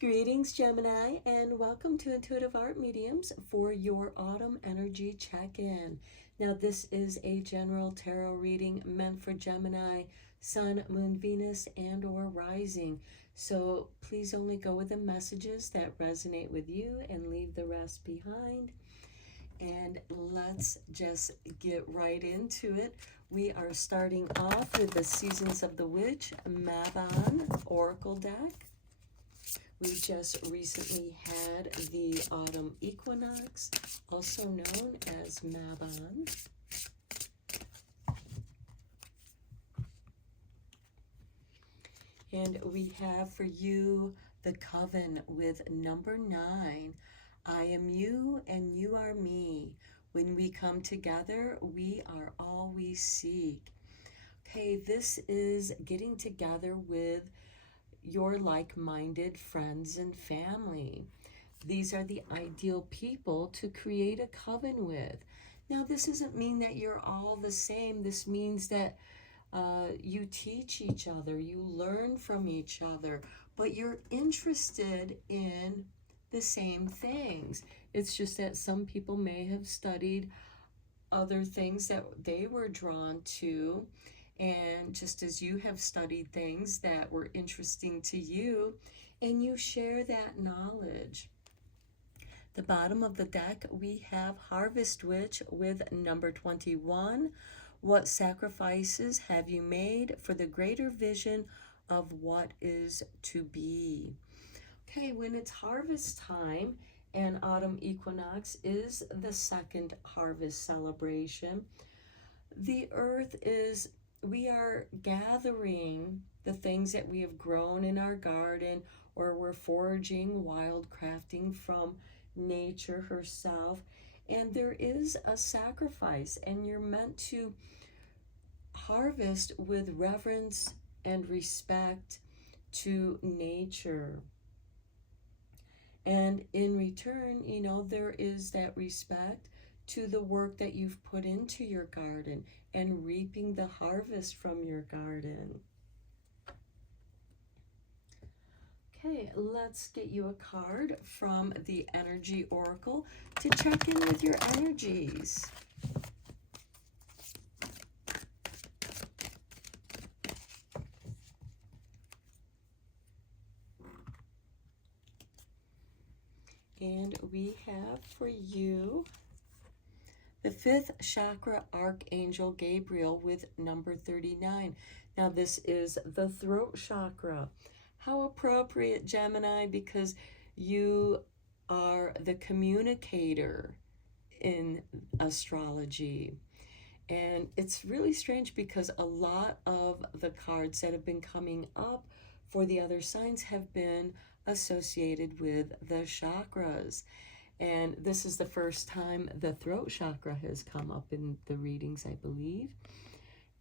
Greetings, Gemini, and welcome to Intuitive Art Mediums for your autumn energy check-in. Now, this is a general tarot reading meant for Gemini, Sun, Moon, Venus, and or Rising. So please only go with the messages that resonate with you and leave the rest behind. And let's just get right into it. We are starting off with the Seasons of the Witch Mabon Oracle deck. We just recently had the autumn equinox, also known as Mabon. And we have for you the coven with number 9. I am you and you are me. When we come together, we are all we seek. Okay, this is getting together with your like-minded friends and family. These are the ideal people to create a coven with. Now, this doesn't mean that you're all the same. This means that you teach each other, you learn from each other, but you're interested in the same things. It's just that some people may have studied other things that they were drawn to, and just as you have studied things that were interesting to you, and you share that knowledge. The bottom of the deck, we have Harvest Witch with number 21. What sacrifices have you made for the greater vision of what is to be? Okay, when it's harvest time, and autumn equinox is the second harvest celebration, the earth is, we are gathering the things that we have grown in our garden, or we're foraging, wildcrafting from nature herself, and there is a sacrifice, and you're meant to harvest with reverence and respect to nature. And in return, you know, there is that respect to the work that you've put into your garden and reaping the harvest from your garden. Okay, let's get you a card from the Energy Oracle to check in with your energies. And we have for you the 5th chakra Archangel Gabriel with number 39. Now this is the throat chakra. How appropriate, Gemini, because you are the communicator in astrology. And it's really strange because a lot of the cards that have been coming up for the other signs have been associated with the chakras. And this is the first time the throat chakra has come up in the readings, I believe.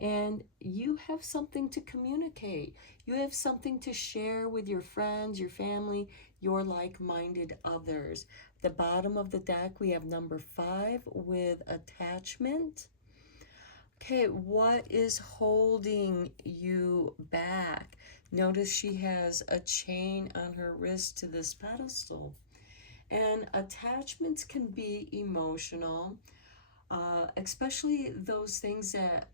And you have something to communicate. You have something to share with your friends, your family, your like-minded others. The bottom of the deck, we have number 5 with attachment. Okay, what is holding you back? Notice she has a chain on her wrist to this pedestal. And attachments can be emotional, especially those things that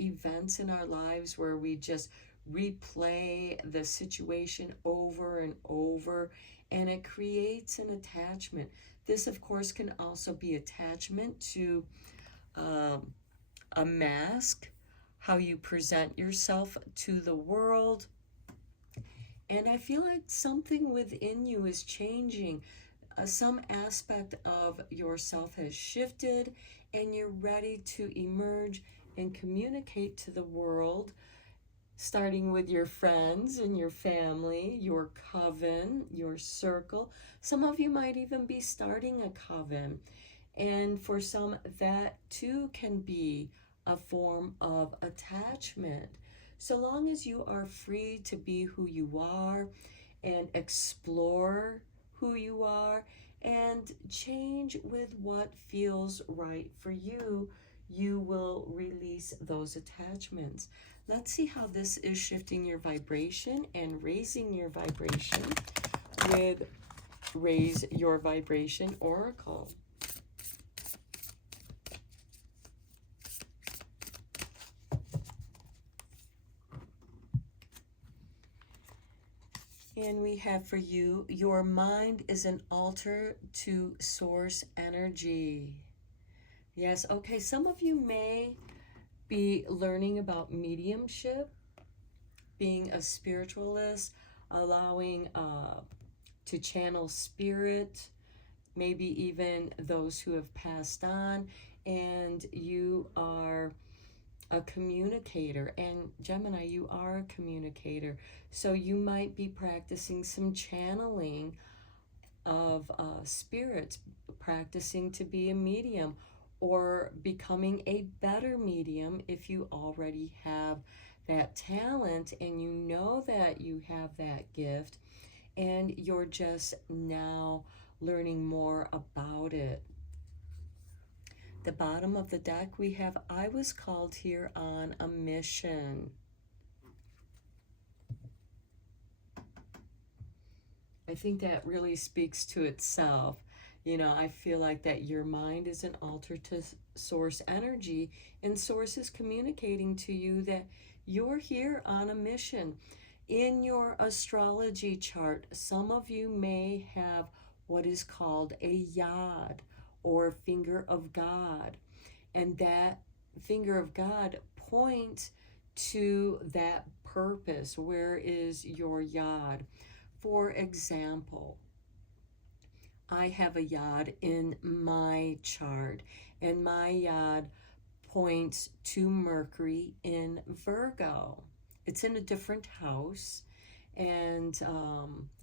events in our lives where we just replay the situation over and over, and it creates an attachment. This, of course, can also be attachment to a mask, how you present yourself to the world. And I feel like something within you is changing. Some aspect of yourself has shifted, and you're ready to emerge and communicate to the world, starting with your friends and your family, your coven, your circle. Some of you might even be starting a coven. And for some, that too can be a form of attachment. So long as you are free to be who you are and explore who you are and change with what feels right for you, you will release those attachments. Let's see how this is shifting your vibration and raising your vibration with Raise Your Vibration Oracle. And we have for you, your mind is an altar to source energy. Yes, okay, some of you may be learning about mediumship, being a spiritualist, allowing to channel spirit, maybe even those who have passed on, and you are a communicator. And Gemini, you are a communicator, so you might be practicing some channeling of spirits, practicing to be a medium, or becoming a better medium if you already have that talent and you know that you have that gift and you're just now learning more about it. The bottom of the deck, we have, I was called here on a mission. I think that really speaks to itself. You know, I feel like that your mind is an altar to source energy, and source is communicating to you that you're here on a mission. In your astrology chart, some of you may have what is called a yod, or finger of God. And that finger of God points to that purpose. Where is your yod? For example, I have a yod in my chart, and my yod points to Mercury in Virgo. It's in a different house, and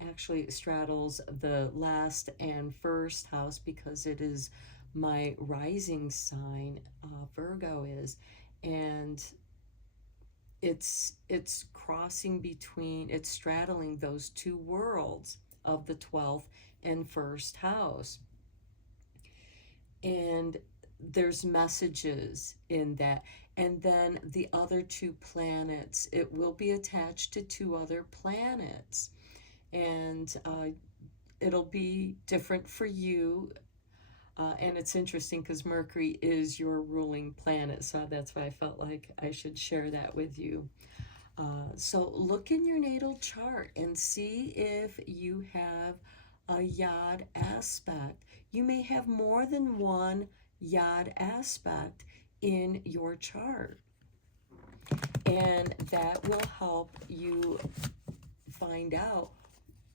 actually it straddles the last and first house because it is my rising sign, Virgo is, and it's crossing between, it's straddling those two worlds of the 12th and first house. And there's messages in that. And then the other two planets, it will be attached to two other planets. And it'll be different for you. And it's interesting because Mercury is your ruling planet. So that's why I felt like I should share that with you. So look in your natal chart and see if you have a yod aspect. You may have more than one yod aspect in your chart, and that will help you find out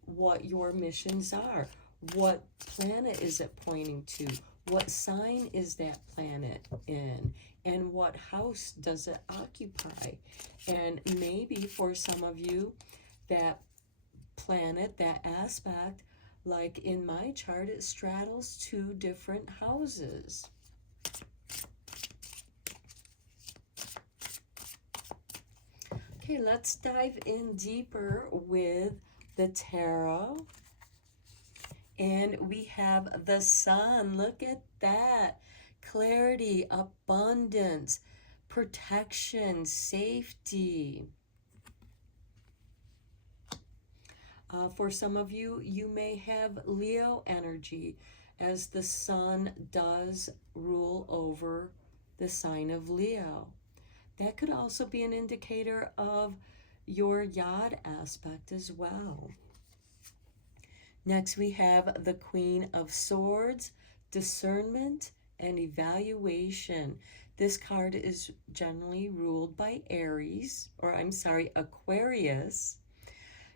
what your missions are. What planet is it pointing to? What sign is that planet in? And what house does it occupy? And maybe for some of you, that planet, that aspect, like in my chart, it straddles two different houses. Okay, let's dive in deeper with the tarot. And we have the sun. Look at that. Clarity, abundance, protection, safety. For some of you, you may have Leo energy, as the sun does rule over the sign of Leo. That could also be an indicator of your yod aspect as well. Next, we have the Queen of Swords, discernment and evaluation. This card is generally ruled by Aquarius.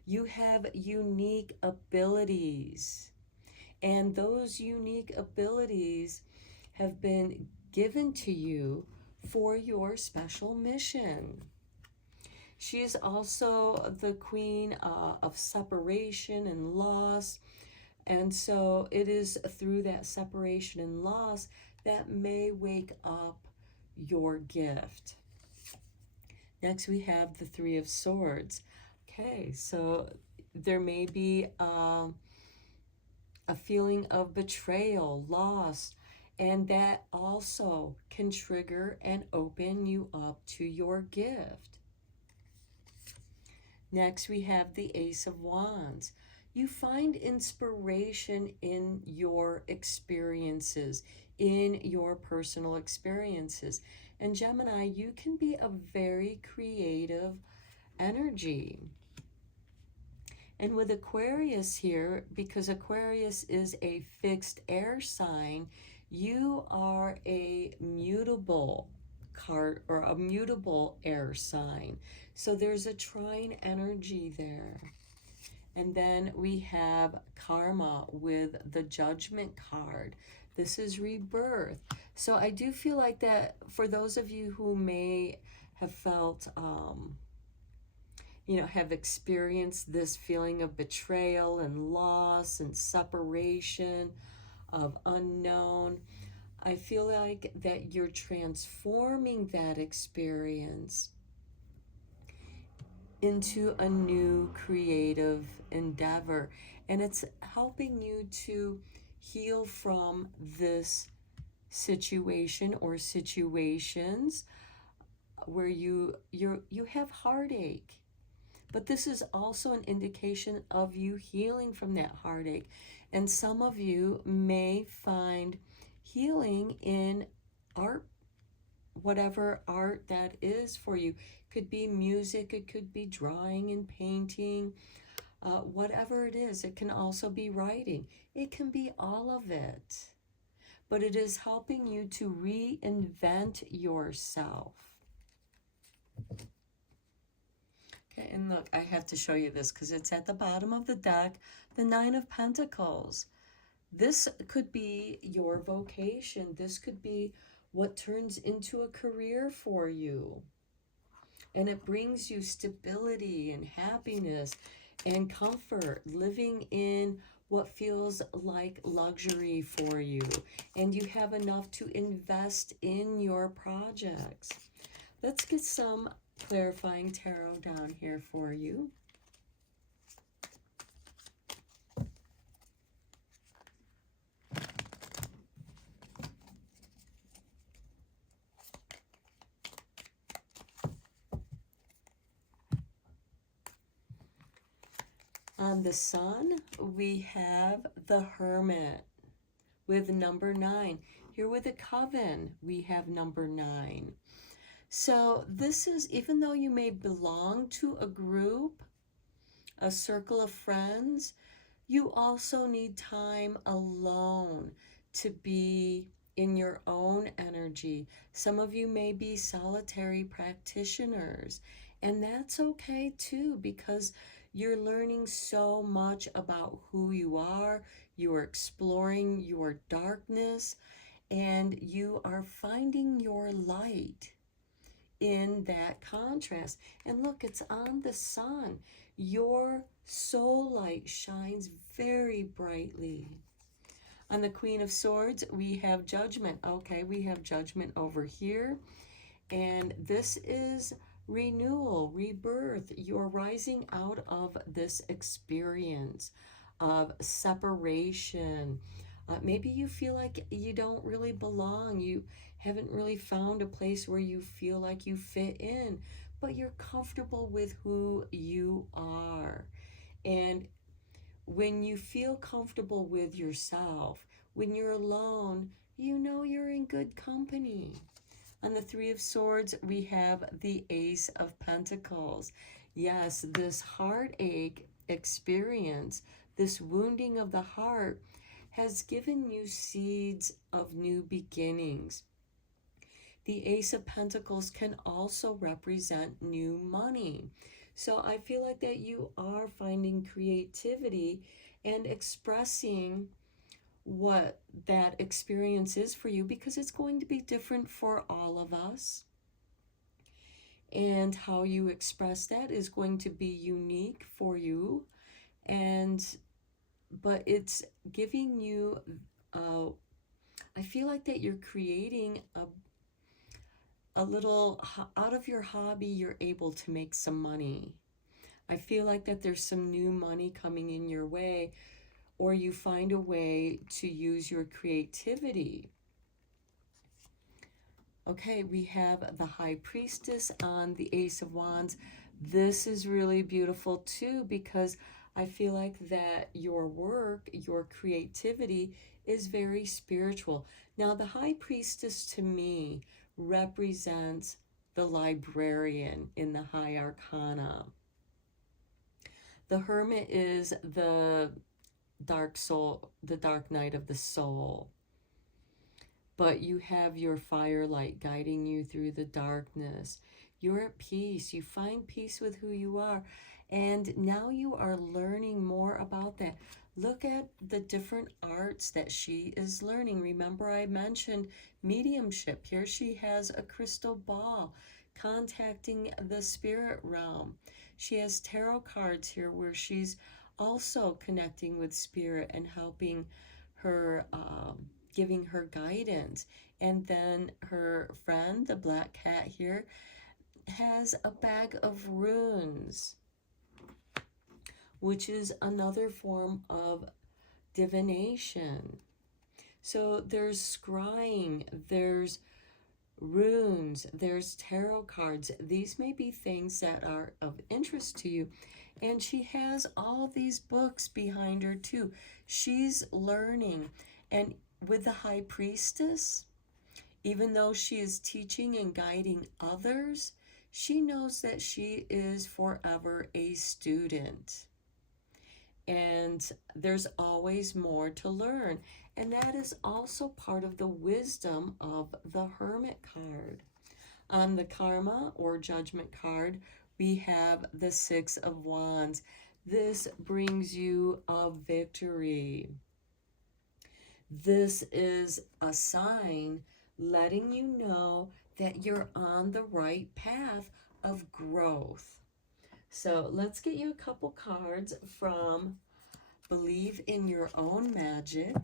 You have unique abilities, and those unique abilities have been given to you for your special mission. She is also the queen of separation and loss. And so it is through that separation and loss that may wake up your gift. Next, we have the Three of Swords. Okay, so there may be a feeling of betrayal, loss, and that also can trigger and open you up to your gift. Next, we have the Ace of Wands. you find inspiration in your experiences, in your personal experiences. And Gemini, you can be a very creative energy. And with Aquarius here, because Aquarius is a fixed air sign, you are a mutable card or a mutable air sign. So there's a trine energy there. And then we have karma with the judgment card. This is rebirth. So I do feel like that for those of you who may have felt, have experienced this feeling of betrayal and loss and separation, of unknown, I feel like that you're transforming that experience into a new creative endeavor. And it's helping you to heal from this situation or situations where you have heartache. But this is also an indication of you healing from that heartache. And some of you may find healing in art, whatever art that is for you. Could be music, it could be drawing and painting, whatever it is. It can also be writing. It can be all of it. But it is helping you to reinvent yourself. Okay, and look, I have to show you this because it's at the bottom of the deck, the Nine of Pentacles. This could be your vocation. This could be what turns into a career for you. And it brings you stability and happiness and comfort, living in what feels like luxury for you. And you have enough to invest in your projects. Let's get some clarifying tarot down here for you. On the Sun, we have the Hermit with number 9. Here with the Coven, we have number 9. So this is, even though you may belong to a group, a circle of friends, you also need time alone to be in your own energy. Some of you may be solitary practitioners, and that's okay too, because you're learning so much about who you are. You are exploring your darkness, and you are finding your light in that contrast. And look, it's on the Sun. Your soul light shines very brightly. On the Queen of Swords, we have Judgment. Okay, we have Judgment over here. And this is renewal, rebirth. You're rising out of this experience of separation. Maybe you feel like you don't really belong. You haven't really found a place where you feel like you fit in, but you're comfortable with who you are. And when you feel comfortable with yourself, when you're alone, you know you're in good company. On the Three of Swords, we have the Ace of Pentacles. Yes, this heartache experience, this wounding of the heart, has given you seeds of new beginnings. The Ace of Pentacles can also represent new money. So I feel like that you are finding creativity and expressing what that experience is for you, because it's going to be different for all of us. And how you express that is going to be unique for you. But it's giving you, I feel like that you're creating a little, out of your hobby, you're able to make some money. I feel like that there's some new money coming in your way, or you find a way to use your creativity. Okay, we have the High Priestess on the Ace of Wands. This is really beautiful too, because I feel like that your work, your creativity is very spiritual. Now, the High Priestess to me represents the librarian in the High Arcana. The Hermit is the dark soul, the dark night of the soul. But you have your firelight guiding you through the darkness. You're at peace. You find peace with who you are. And now you are learning more about that. Look at the different arts that she is learning. Remember, I mentioned mediumship. Here she has a crystal ball contacting the spirit realm. She has tarot cards here where she's also connecting with spirit and helping her, giving her guidance. And then her friend, the black cat here, has a bag of runes, which is another form of divination. So there's scrying, there's runes, there's tarot cards. These may be things that are of interest to you. And she has all these books behind her too. She's learning. And with the High Priestess, even though she is teaching and guiding others, she knows that she is forever a student. And there's always more to learn. And that is also part of the wisdom of the Hermit card. On the Karma or Judgment card, we have the Six of Wands. This brings you a victory. This is a sign letting you know that you're on the right path of growth. So let's get you a couple cards from Believe in Your Own Magic.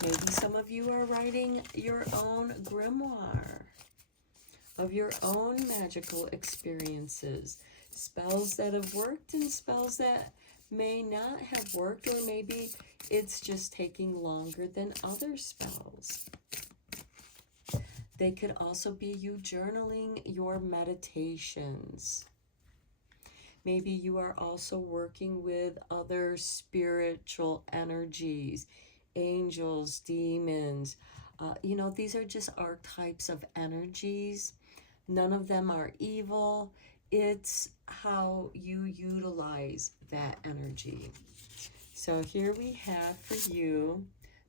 Maybe some of you are writing your own grimoire of your own magical experiences. Spells that have worked and spells that may not have worked, or maybe it's just taking longer than other spells. They could also be you journaling your meditations. Maybe you are also working with other spiritual energies, angels, demons. These are just archetypes of energies. None of them are evil. It's how you utilize that energy. So here we have for you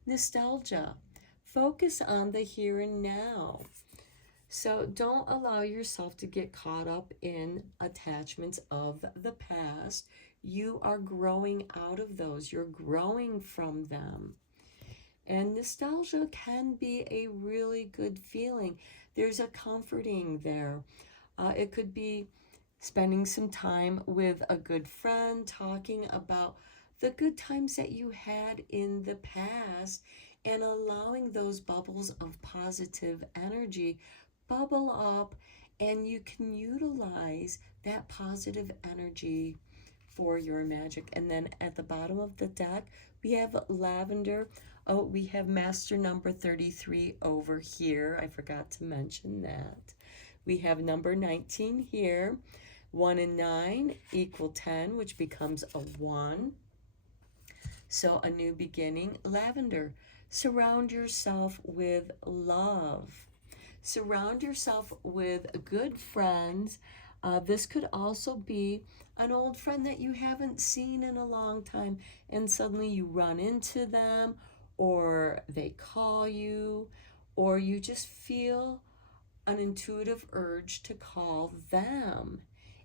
nostalgia. Focus on the here and now. So don't allow yourself to get caught up in attachments of the past. You are growing out of those. You're growing from them. And nostalgia can be a really good feeling. There's a comforting there. It could be spending some time with a good friend, talking about the good times that you had in the past, and allowing those bubbles of positive energy bubble up, and you can utilize that positive energy for your magic. And then at the bottom of the deck, we have lavender. Oh, we have master number 33 over here. I forgot to mention that. We have number 19 here. 1 and 9 equal 10, which becomes a 1. So a new beginning. Lavender. Surround yourself with love. Surround yourself with good friends. This could also be an old friend that you haven't seen in a long time, and suddenly you run into them, or they call you, or you just feel an intuitive urge to call them.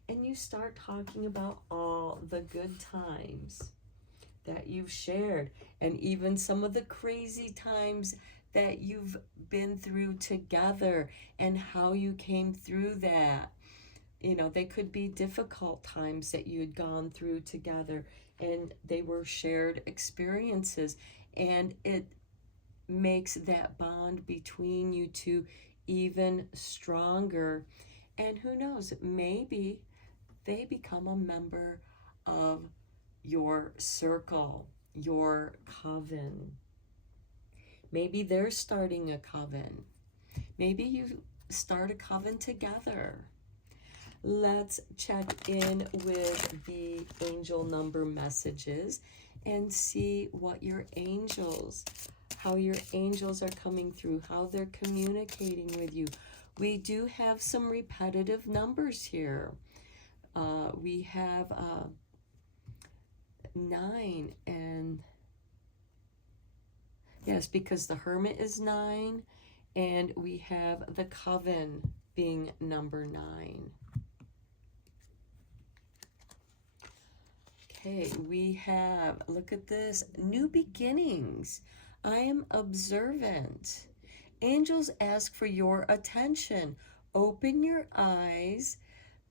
And you start talking about all the good times that you've shared, and even some of the crazy times that you've been through together and how you came through that. They could be difficult times that you had gone through together, and they were shared experiences, and it makes that bond between you two even stronger. And who knows, maybe they become a member of your circle, your coven. Maybe they're starting a coven. Maybe you start a coven together. let's check in with the angel number messages and see what your angels, how your angels are coming through, how they're communicating with you. We do have some repetitive numbers here. We have 9, and yes, because the Hermit is 9, and we have the Coven being number 9. Okay, we have, look at this, new beginnings. I am observant. Angels ask for your attention. Open your eyes,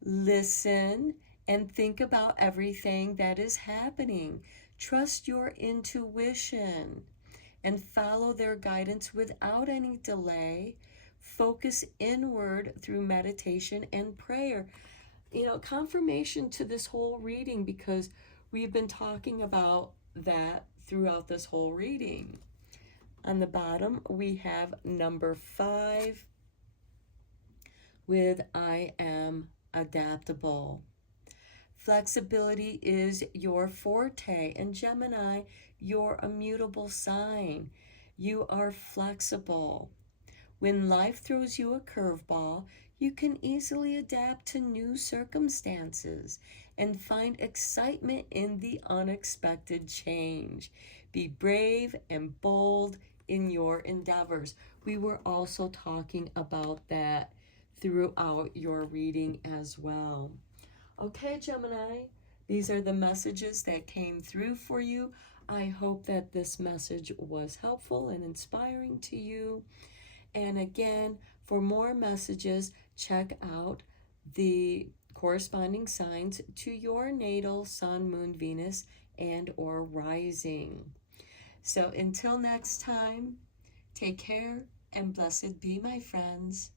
listen, and think about everything that is happening. Trust your intuition and follow their guidance without any delay. Focus inward through meditation and prayer. You know, confirmation to this whole reading, because we've been talking about that throughout this whole reading. On the bottom, we have number 5 with I am adaptable. Flexibility is your forte, and Gemini, you're a mutable sign. You are flexible. When life throws you a curveball, you can easily adapt to new circumstances and find excitement in the unexpected change. Be brave and bold in your endeavors. We were also talking about that throughout your reading as well. Okay, Gemini, these are the messages that came through for you. I hope that this message was helpful and inspiring to you. And again, for more messages, check out the corresponding signs to your natal sun, moon, Venus, and or rising. So until next time, take care and blessed be, my friends.